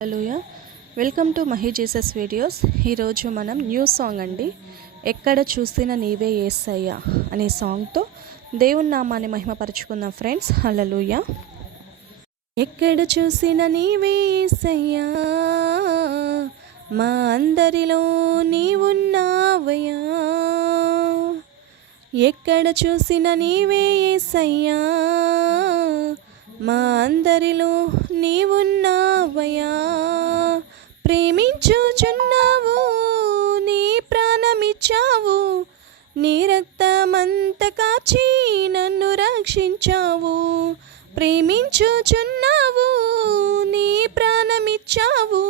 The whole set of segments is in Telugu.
Hallelujah. Welcome to Mahi Jesus videos. ఈరోజు మనం న్యూ సాంగ్ అండి, ఎక్కడ చూసిన నీవే యేసయ్యా అనే సాంగ్తో దేవుని నామాన్ని మహిమపరుచుకుందాం ఫ్రెండ్స్. హల్లెలూయా. ఎక్కడ చూసిన నీవే యేసయ్యా, మా అందరిలో నీవున్నావయ్యా. ఎక్కడ చూసిన నీవే యేసయ్యా, మా అందరిలో నీవున్నావయ్యా. ప్రేమించుచున్నావు, నీ ప్రాణమిచ్చావు, నీ రక్తమంత కాచి నన్ను రక్షించావు. ప్రేమించుచున్నావు, నీ ప్రాణమిచ్చావు,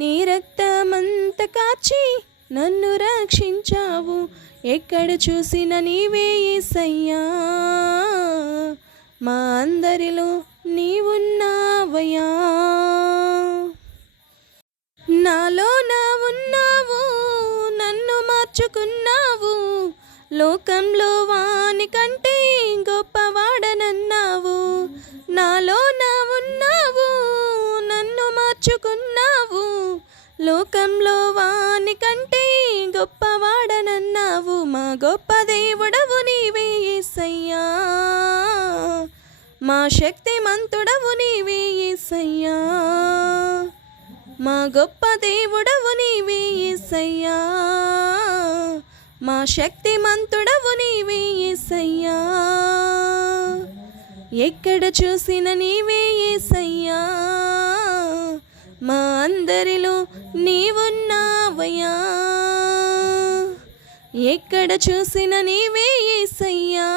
నీ రక్తమంత కాచి నన్ను రక్షించావు. ఎక్కడ చూసిన నీవే యేసయ్యా, మా అందరిలో నీవున్నావయ్యా. నాలో నా ఉన్నావు, నన్ను మార్చుకున్నావు, లోకంలో వాని కంటే గొప్పవాడనన్నావు. నాలో నా ఉన్నావు, నన్ను మార్చుకున్నావు, లోకంలో వాని కంటే గొప్పవాడనన్నావు. మా గొప్ప దేవుడవు నీవే యేసయ్యా, మా శక్తిమంతుడవు నీవే యేసయ్యా. మా గొప్ప దేవుడవు నీవే యేసయ్యా, మా శక్తిమంతుడవు నీవే యేసయ్యా. ఎక్కడ చూసిన నీవే యేసయ్యా, మా అందరిలో నీవున్నావయ్యా. ఎక్కడ చూసిన నీవే యేసయ్యా,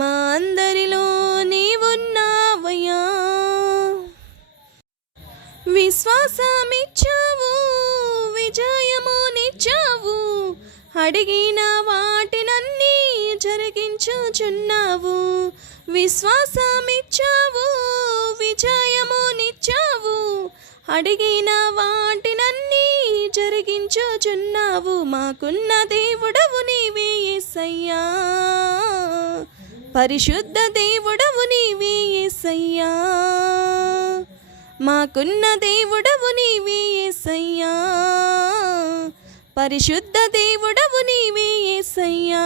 మా అందరిలో నీవున్నావయ్యా. విశ్వాసమిచ్చావు, విజయమునిచ్చావు, అడిగిన వాటినన్నీ జరిగించుచున్నావు. విశ్వాసమిచ్చావు, విజయమునిచ్చావు, అడిగిన వాటినన్నీ జరిగించుచున్నావు. మాకున్న దేవుడవు నీవే యేసయ్యా, పరిశుద్ధ దేవుడవు నీవే యేసయ్యా. మాకున్న దేవుడవు నీవే యేసయ్యా, పరిశుద్ధ దేవుడవు నీవే యేసయ్యా.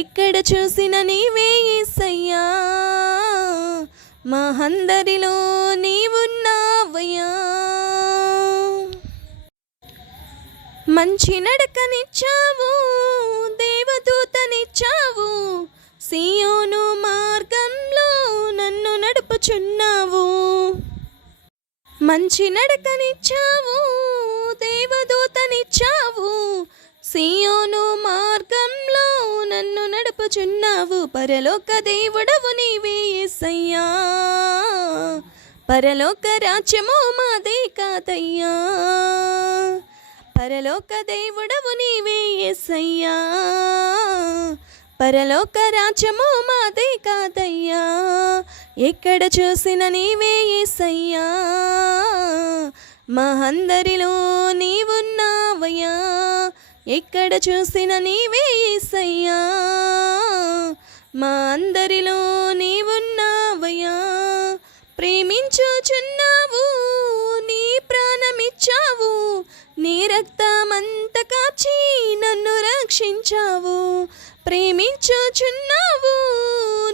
ఎక్కడ చూసిన నీవే యేసయ్యా, మా అందరిలో నీవున్నావయ్యా. మంచి నడకనిచ్చావు, దేవదూతనిచ్చావు, సియోను మార్గంలో నన్ను నడుపుచున్నావు. మంచి నడకనిచ్చావు, దేవదూతనిచ్చావు, సియోను మార్గంలో నన్ను నడుపుచున్నావు. పరలోక దేవుడవు నీవే యేసయ్యా, పరలోక రాజ్యము మాదే కాదయ్యా. పరలోక దేవుడవు నీవే యేసయ్యా, పరలోక రాజ్యము మాదే కాదయ్యా. ఎక్కడ చూసిన నీవే యేసయ్యా, మా అందరిలో నీవున్నావయ్యా. ఎక్కడ చూసిన నీవే యేసయ్యా, మా అందరిలో నీవున్నావయ్యా. ప్రేమించుచున్నావు, నీ ప్రాణమిచ్చావు, నీ రక్తమంత కాచి నన్ను రక్షించావు. ప్రేమించుచున్నావు,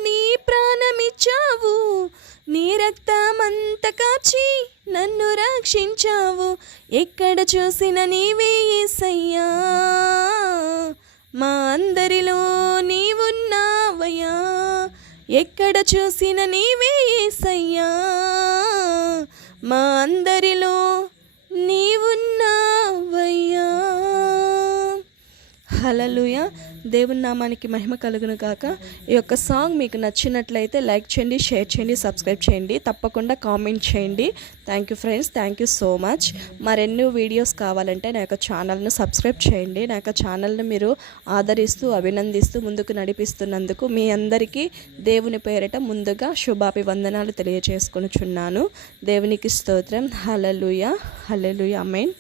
నీ ప్రాణమిచ్చావు, నీ రక్తమంత కాచి నన్ను రక్షించావు. ఎక్కడ చూసిన నీవే యేసయ్యా, మా అందరిలో నీవున్నావయ్యా. ఎక్కడ చూసిన నీవే యేసయ్యా, మా అందరిలో నీవున్నావయ్యా. హల్లెలూయా. దేవుని నామానికి మహిమ కలుగును గాక. ఈ యొక్క సాంగ్ మీకు నచ్చినట్లయితే లైక్ చేయండి, షేర్ చేయండి, సబ్స్క్రైబ్ చేయండి, తప్పకుండా కామెంట్ చేయండి. Thank you friends, thank you so much. మరెన్నో వీడియోస్ కావాలంటే నా యొక్క ఛానల్ను సబ్స్క్రైబ్ చేయండి. నా యొక్క ఛానల్ను మీరు ఆదరిస్తూ అభినందిస్తూ ముందుకు నడిపిస్తున్నందుకు మీ అందరికీ దేవుని పేరిట ముందుగా శుభాభివందనాలు తెలియజేసుకొనుచున్నాను. దేవునికి స్తోత్రం. హల్లెలూయా, హల్లెలూయా, ఆమేన్.